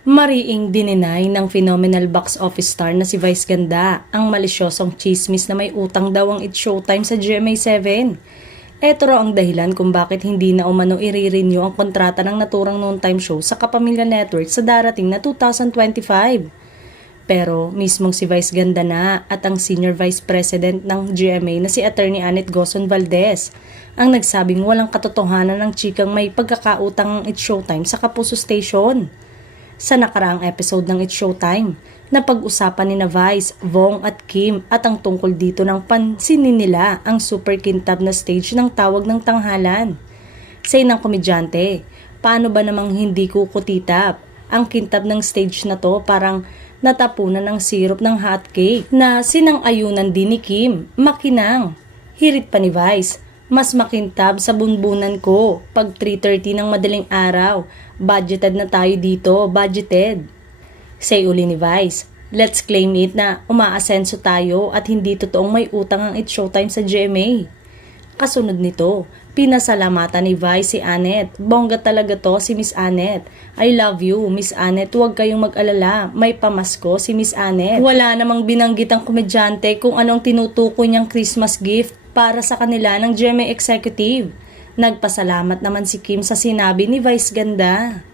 Mariing dininay ng phenomenal box office star na si Vice Ganda ang malisyosong chismis na may utang daw ang It's Showtime sa GMA7. Eto raw ang dahilan kung bakit hindi na umano i-renew ang kontrata ng naturang noon time show sa Kapamilya Network sa darating na 2025. Pero mismong si Vice Ganda na at ang Senior Vice President ng GMA na si Attorney Annette Gozon Valdez ang nagsabing walang katotohanan ng chikang may pagkakautang ang It's Showtime sa Kapuso Station. Sa nakaraang episode ng It's Showtime, napag-usapan ni na Vice, Vong at Kim at ang tungkol dito ng pansinin nila ang super kintab na stage ng tawag ng tanghalan. Say ng komedyante, paano ba namang hindi kukutitap? Ang kintab ng stage na to parang natapunan ng syrup ng hotcake na sinang-ayunan din ni Kim, makinang. Hirit pa ni Vice, mas makintab sa bunbunan ko pag 3:30 ng madaling araw. Budgeted na tayo dito, budgeted. Say uli ni Vice, let's claim it na umaasenso tayo at hindi totoong may utang ang It's Showtime sa GMA. Kasunod nito, pinasalamatan ni Vice si Annette. Bongga talaga to si Miss Annette. I love you, Miss Annette. Huwag kayong mag-alala. May pamasko si Miss Annette. Wala namang binanggit ang komedyante kung anong tinutukoy niyang Christmas gift para sa kanila ng GMA Executive. Nagpasalamat naman si Kim sa sinabi ni Vice Ganda.